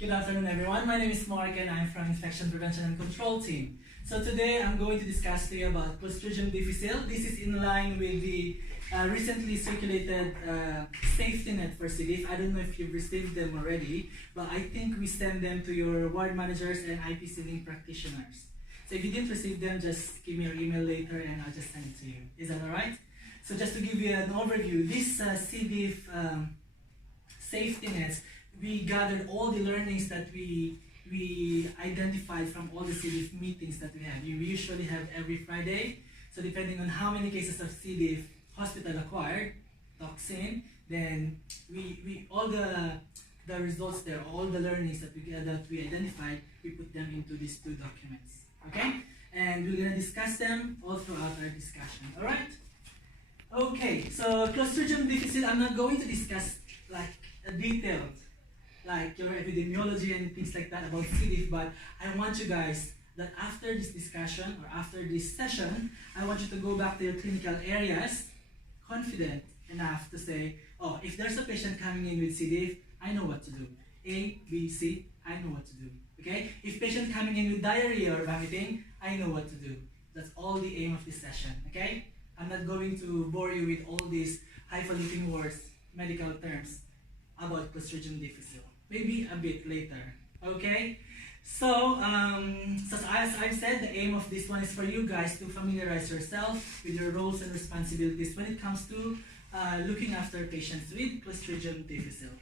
Good afternoon, everyone. My name is Mark and I'm from Infection Prevention and Control Team. So today I'm going to discuss to you about Clostridium difficile. This is in line with the recently circulated safety net for C. diff. I don't know if you've received them already, but I think we send them to your ward managers and IPC link practitioners. So if you didn't receive them, just give me your email later and I'll just send it to you. Is that alright? So just to give you an overview, this C. diff safety nets, we gathered all the learnings that we identified from all the C. diff meetings that we have. We usually have every Friday. So depending on how many cases of C. diff hospital acquired, toxin, then we all the results there, all the learnings that we identified, we put them into these two documents. Okay? And we're gonna discuss them all throughout our discussion. Alright? Okay, so Clostridium difficile, I'm not going to discuss like a detailed like your epidemiology and things like that about C. diff, but I want you guys that after this discussion or after this session, I want you to go back to your clinical areas confident enough to say, oh, if there's a patient coming in with C. diff, I know what to do. A, B, C, I know what to do. Okay? If patient coming in with diarrhea or vomiting, I know what to do. That's all the aim of this session. Okay? I'm not going to bore you with all these highfalutin words, medical terms about Clostridium difficile. Maybe a bit later. Okay? So as I've said, the aim of this one is for you guys to familiarize yourself with your roles and responsibilities when it comes to looking after patients with Clostridium difficile.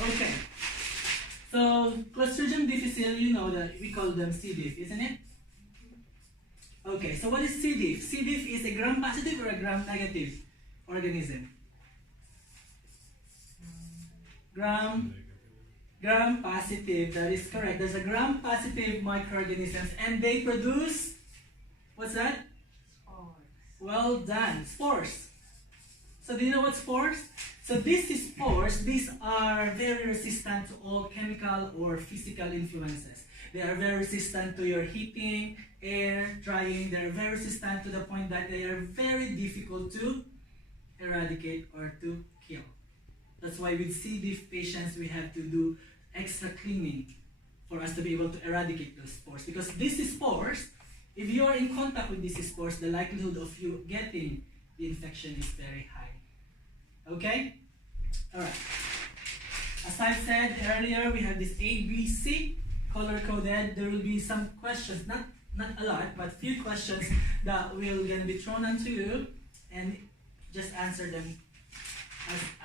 Okay. So Clostridium difficile, you know that we call them C. diff, isn't it? Okay, so what is C. diff? C. diff is a gram-positive or a gram-negative organism? Gram-positive, that is correct. There's a gram-positive microorganisms and they produce, what's that? Spores. Well done, spores. So do you know what spores? So these spores, these are very resistant to all chemical or physical influences. They are very resistant to your heating, air, drying. They are very resistant to the point that they are very difficult to eradicate or to kill. That's why with C. diff patients, we have to do extra cleaning for us to be able to eradicate those spores. Because these spores, if you are in contact with these spores, the likelihood of you getting the infection is very high. Okay? Alright. As I said earlier, we have this A, B, C, color-coded. There will be some questions, not a lot, but few questions that will gonna be thrown onto you, and just answer them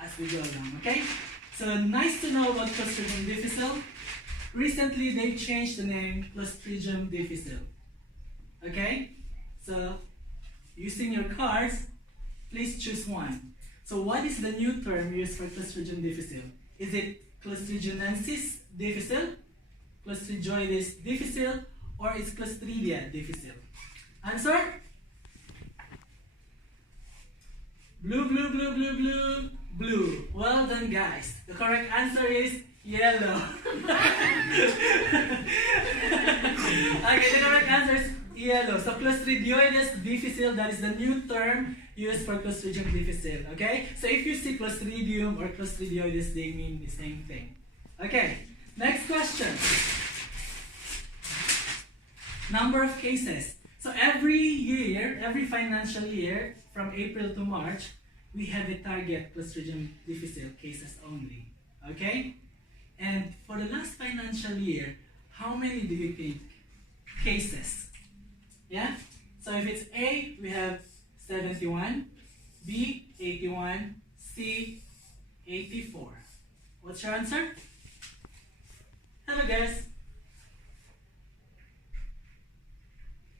as we go along, okay? So nice to know about Clostridium difficile. Recently, they changed the name Clostridium difficile. Okay? So, using your cards, please choose one. So what is the new term used for Clostridium difficile? Is it Clostridionensis difficile, Clostridioides difficile, or is Clostridia difficile? Answer? Blue, blue, blue, blue, blue, blue. Well done, guys. The correct answer is yellow. Okay, the correct answer is yellow. So Clostridioides difficile, that is the new term used for Clostridium difficile. Okay? So if you see Clostridium or Clostridioides, they mean the same thing. Okay, next question. Number of cases. So every year, every financial year, from April to March, we have a target Clostridium difficile cases only. Okay? And for the last financial year, how many do you think cases? Yeah? So if it's A, we have 71, B, 81, C, 84. What's your answer? Have a guess.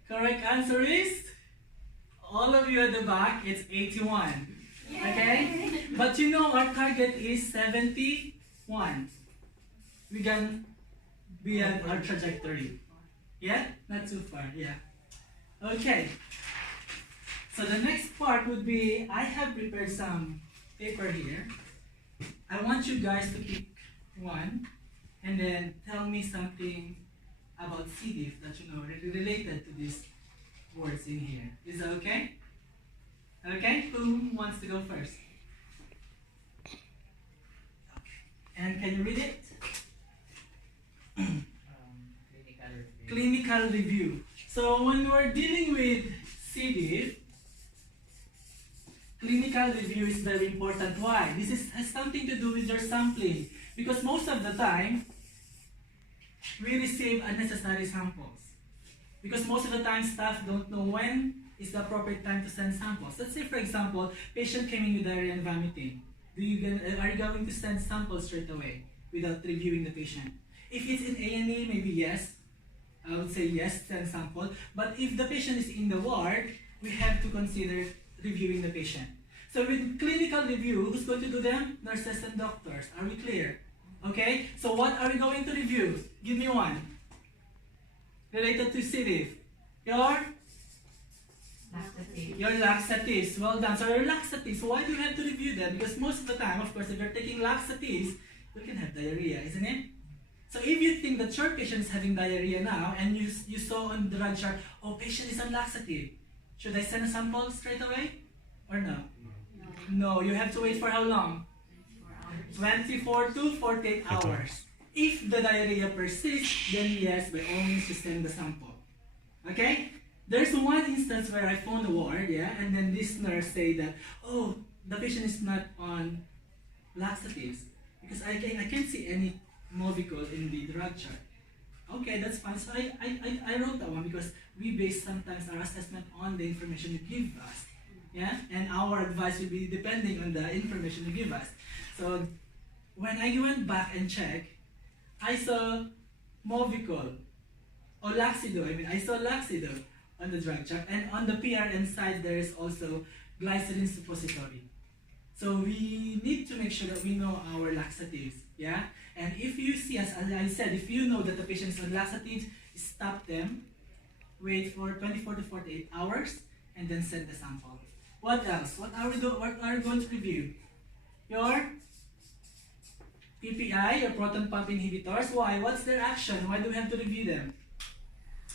Correct answer is, all of you at the back, it's 81. Yay. Okay? But you know our target is 71. We can be on our trajectory. Yeah? Not too far, yeah. Okay. So the next part would be, I have prepared some paper here. I want you guys to pick one and then tell me something about C. diff that you know related to these words in here. Is that okay? Okay, who wants to go first? Okay. And can you read it? clinical review. So when we're dealing with C. diff, clinical review is very important. Why? This has something to do with your sampling. Because most of the time, we receive unnecessary samples. Because most of the time, staff don't know when is the appropriate time to send samples. Let's say, for example, patient came in with diarrhea and vomiting. Are you going to send samples straight away without reviewing the patient? If it's in A&E, maybe yes. I would say yes, send sample. But if the patient is in the ward, we have to consider reviewing the patient. So with clinical review, who's going to do them? Nurses and doctors. Are we clear? Okay? So what are we going to review? Give me one. Related to C. diff. Your laxatives. Well done. So your laxatives, why do you have to review them? Because most of the time, of course, if you're taking laxatives, you can have diarrhea, isn't it? So if you think that your patient is having diarrhea now, and you saw on the drug chart, oh, patient is on laxative, should I send a sample straight away? Or no? No, you have to wait for how long? 24 to 48 hours. If the diarrhea persists, then yes, by all means, you send the sample. Okay? There's one instance where I phoned the ward, yeah, and then this nurse said that, oh, the patient is not on laxatives because I can't see any Movicol in the drug chart. Okay, that's fine. So I wrote that one because we base sometimes our assessment on the information you give us. Yeah, and our advice will be depending on the information you give us. So when I went back and checked, I saw Movicol or Laxido. I saw Laxido on the drug chart, and on the PRN side there is also glycerin suppository. So we need to make sure that we know our laxatives. Yeah, and if you see, as I said, if you know that the patient is on laxatives, stop them, wait for 24 to 48 hours, and then send the sample. What else? What are we going to review? Your PPI, your proton pump inhibitors. Why? What's their action? Why do we have to review them?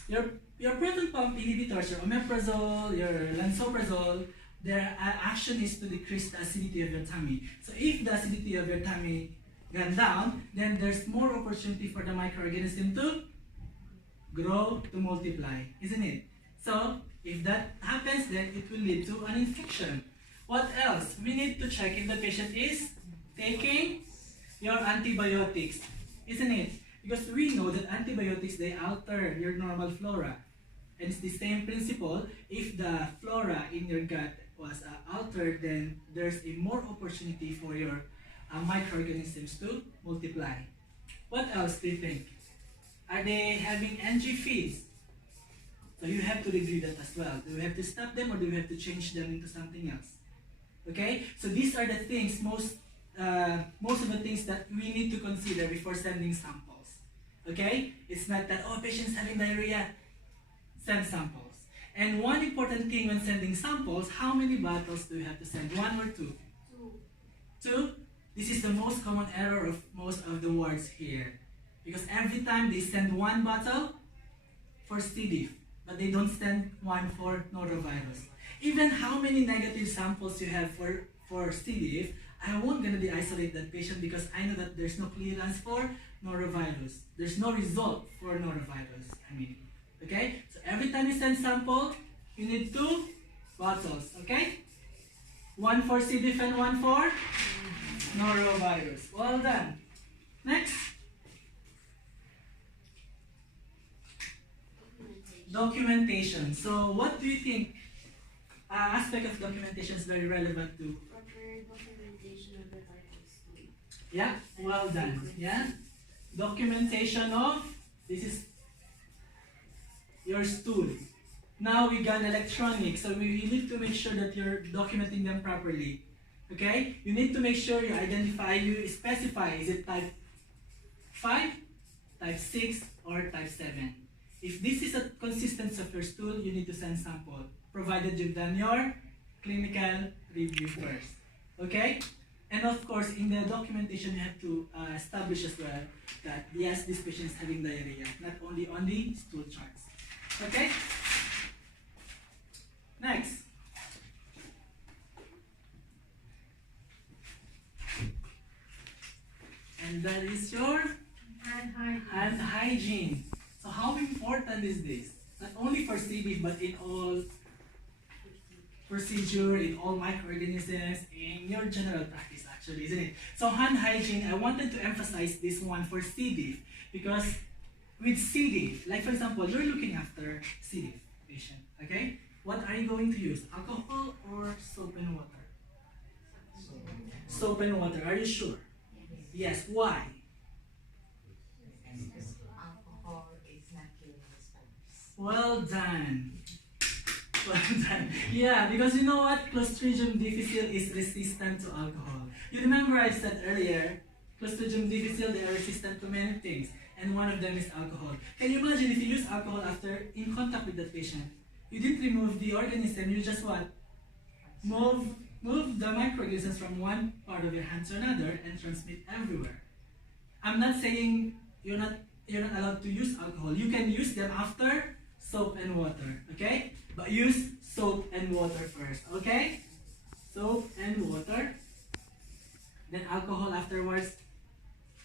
Your proton pump inhibitors, your omeprazole, your lansoprazole, their action is to decrease the acidity of your tummy. So if the acidity of your tummy gone down, then there's more opportunity for the microorganism to grow, to multiply, isn't it? So if that happens, then it will lead to an infection. What else? We need to check if the patient is taking your antibiotics, isn't it? Because we know that antibiotics, they alter your normal flora. And it's the same principle. If the flora in your gut was altered, then there's a more opportunity for your microorganisms to multiply. What else do you think? Are they having NG feeds? So you have to review that as well. Do we have to stop them or do we have to change them into something else? Okay? So these are the things, most of the things that we need to consider before sending samples. Okay? It's not that, oh, patient's having diarrhea, send samples. And one important thing when sending samples, how many bottles do you have to send? 1 or 2? 2? This is the most common error of most of the wards here. Because every time they send 1 bottle for C. diff, but they don't send 1 for norovirus. Even how many negative samples you have for C. diff, I won't gonna isolate that patient because I know that there's no clearance for norovirus. There's no result for norovirus, okay? So every time you send sample, you need 2 bottles, okay? 1 for C. diff and 1 for norovirus. Well done. Next. Documentation. So what do you think aspect of documentation is very relevant to? Proper documentation of the virus. Yeah, well done. Yeah, documentation of, this is your stool. Now we got electronic, so we need to make sure that you're documenting them properly. Okay, you need to make sure you identify, you specify, is it type 5, type 6, or type 7. If this is a consistency of your stool, you need to send sample, provided you've done your clinical review first. Okay? And of course, in the documentation, you have to establish as well that yes, this patient is having diarrhea, not only on the stool charts. Okay? Next. And that is your hand hygiene. So how important is this? Not only for C. diff, but in all procedure, in all microorganisms, in your general practice actually, isn't it? So hand hygiene, I wanted to emphasize this one for C. diff because with C. diff, like for example, you're looking after C. diff patient, okay? What are you going to use? Alcohol or soap and water? Soap and water, are you sure? Yes, why? Because alcohol is not killing the spores. Well done. Well done. Yeah, because you know what? Clostridium difficile is resistant to alcohol. You remember I said earlier, Clostridium difficile, they are resistant to many things. And one of them is alcohol. Can you imagine if you use alcohol after in contact with that patient? You didn't remove the organism, you just what? Move the microorganisms from one part of your hand to another and transmit everywhere. I'm not saying you're not allowed to use alcohol. You can use them after soap and water, okay? But use soap and water first, okay? Soap and water. Then alcohol afterwards.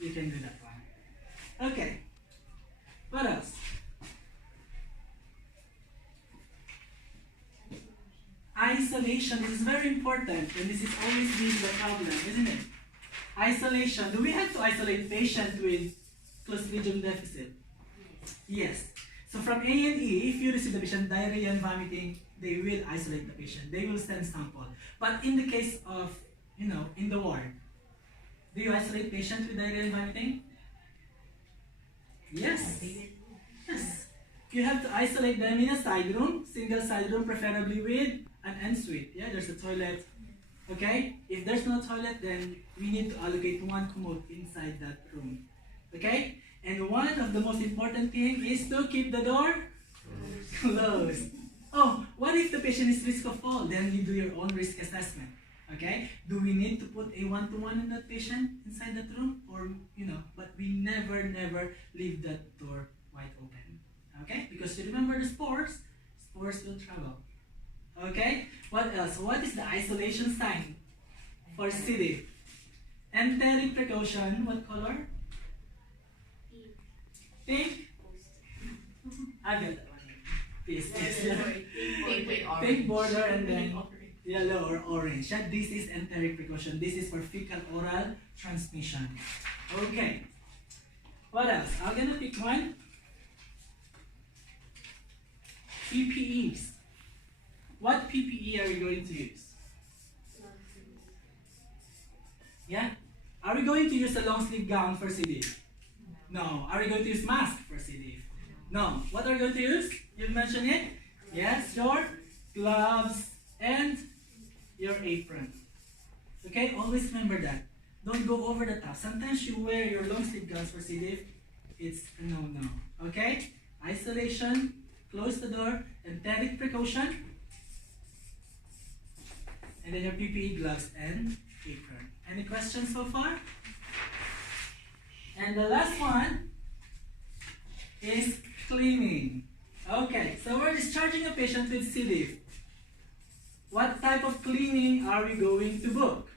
You can do that one. Okay. What else? Isolation is very important, and this is always been the problem, isn't it? Isolation. Do we have to isolate patients with Clostridium difficile? Yes. Yes. So from A&E, if you receive the patient diarrhea and vomiting, they will isolate the patient. They will send sample. But in the case of, in the ward, do you isolate patients with diarrhea and vomiting? Yes. Yes. You have to isolate them in a side room, single side room, preferably with an ensuite. Yeah, there's a toilet. Okay? If there's no toilet, then we need to allocate one commode inside that room. Okay? And one of the most important thing is to keep the door closed. Oh, what if the patient is risk of fall? Then you do your own risk assessment. Okay? Do we need to put a one-to-one in that patient inside that room? Or, but we never leave that door wide open. Okay? Because you remember the spores will travel. Okay? What else? What is the isolation sign for C. diff? Enteric precaution, what color? Pink? I got that one. Yes, pink border and then yellow or orange. This is enteric precaution. This is for fecal oral transmission. Okay. What else? I'm gonna pick one. PPEs. What PPE are we going to use? Yeah? Are we going to use a long sleeve gown for C. diff? No. Are we going to use mask for C. diff? No. What are we going to use? You mentioned it? Yes, your gloves and your apron. Okay? Always remember that. Don't go over the top. Sometimes you wear your long sleeve gowns for C. diff. It's a no-no. Okay? Isolation, close the door, enteric precaution, and then your PPE gloves and apron. Any questions so far? And the last one is cleaning. Okay, so we're discharging a patient with C. diff. What type of cleaning are we going to book?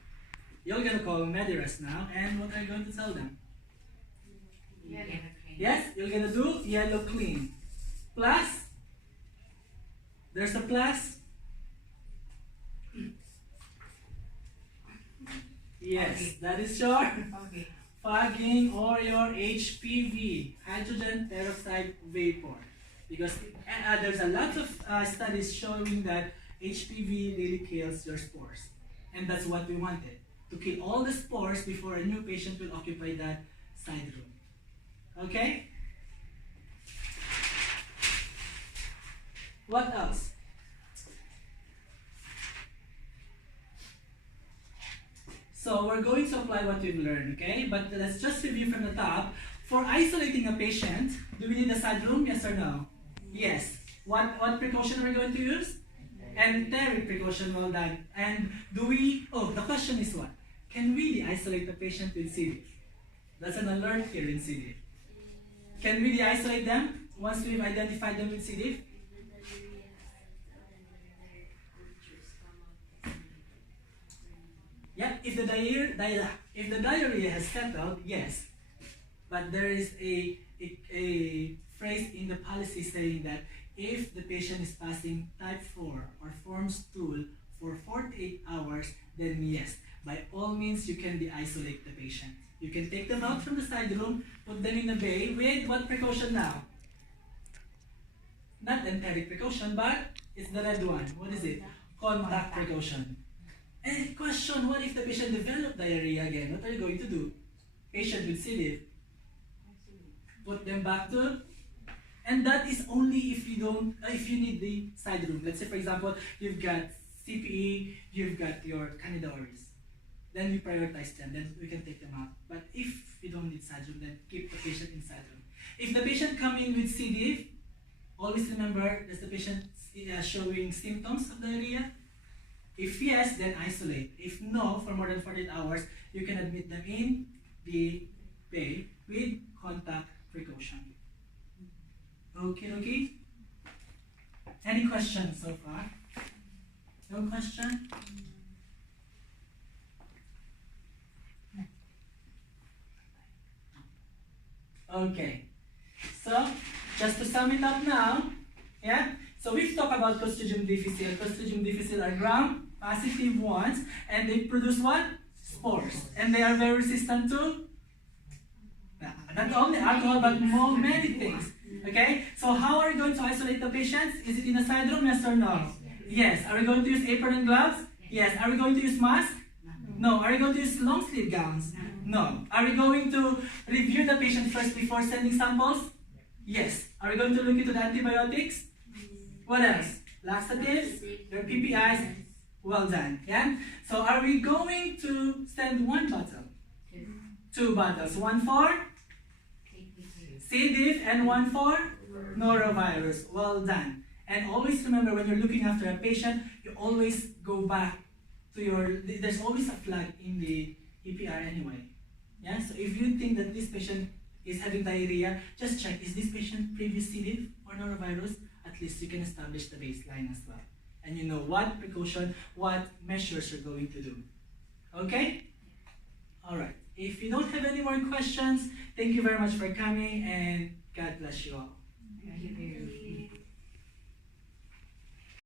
You're going to call Mediras now, and what are you going to tell them? Yes, you're going to do yellow clean. Plus, there's a plus. Yes, okay. That is your fogging or your HPV, hydrogen peroxide vapor. Because there's a lot of studies showing that HPV really kills your spores. And that's what we wanted, to kill all the spores before a new patient will occupy that side room. Okay? What else? So we're going to apply what we've learned, okay? But let's just review from the top. For isolating a patient, do we need a side room? Yes or no? Yes. What precaution are we going to use? Enteric precaution, well done. And do we, the question is what? Can we isolate the patient with C. diff? That's an alert here in C. diff. Can we isolate them once we've identified them with C. diff? Yeah, if the diarrhea has settled, yes. But there is a phrase in the policy saying that if the patient is passing type 4 or form stool for 48 hours, then yes, by all means you can de-isolate the patient. You can take them out from the side room, put them in a bay with what precaution now? Not enteric precaution, but it's the red one. What is it? Contact precaution. And question, what if the patient developed diarrhea again? What are you going to do? Patient with C. diff. Put them back to, and that is only if you need the side room. Let's say, for example, you've got CPE, you've got your Candida auris. Then we prioritize them, then we can take them out. But if you don't need side room, then keep the patient in side room. If the patient come in with C. diff, always remember, does the patient showing symptoms of diarrhea? If yes, then isolate. If no, for more than 48 hours, you can admit them in the bay with contact precaution. Okay. Any questions so far? No question? Okay. So, just to sum it up now, yeah? So we've talked about Clostridium difficile. Clostridium difficile are gram-positive ones, and they produce what? Spores. And they are very resistant to not only alcohol, but many things. Okay? So how are we going to isolate the patients? Is it in a side room, yes or no? Yes. Are we going to use apron and gloves? Yes. Are we going to use mask? No. Are we going to use long sleeve gowns? No. Are we going to review the patient first before sending samples? Yes. Are we going to look into the antibiotics? What else? Laxatives, your PPIs. Well done. Yeah? So are we going to send one bottle? 2 bottles. One for C. diff and one for norovirus. Well done. And always remember, when you're looking after a patient, you always go back to there's always a flag in the EPR anyway. Yeah? So if you think that this patient is having diarrhea, just check, is this patient previous C. diff or norovirus? At least you can establish the baseline as well. And you know what precaution, what measures you're going to do. Okay? Alright. If you don't have any more questions, thank you very much for coming, and God bless you all. Thank you very much.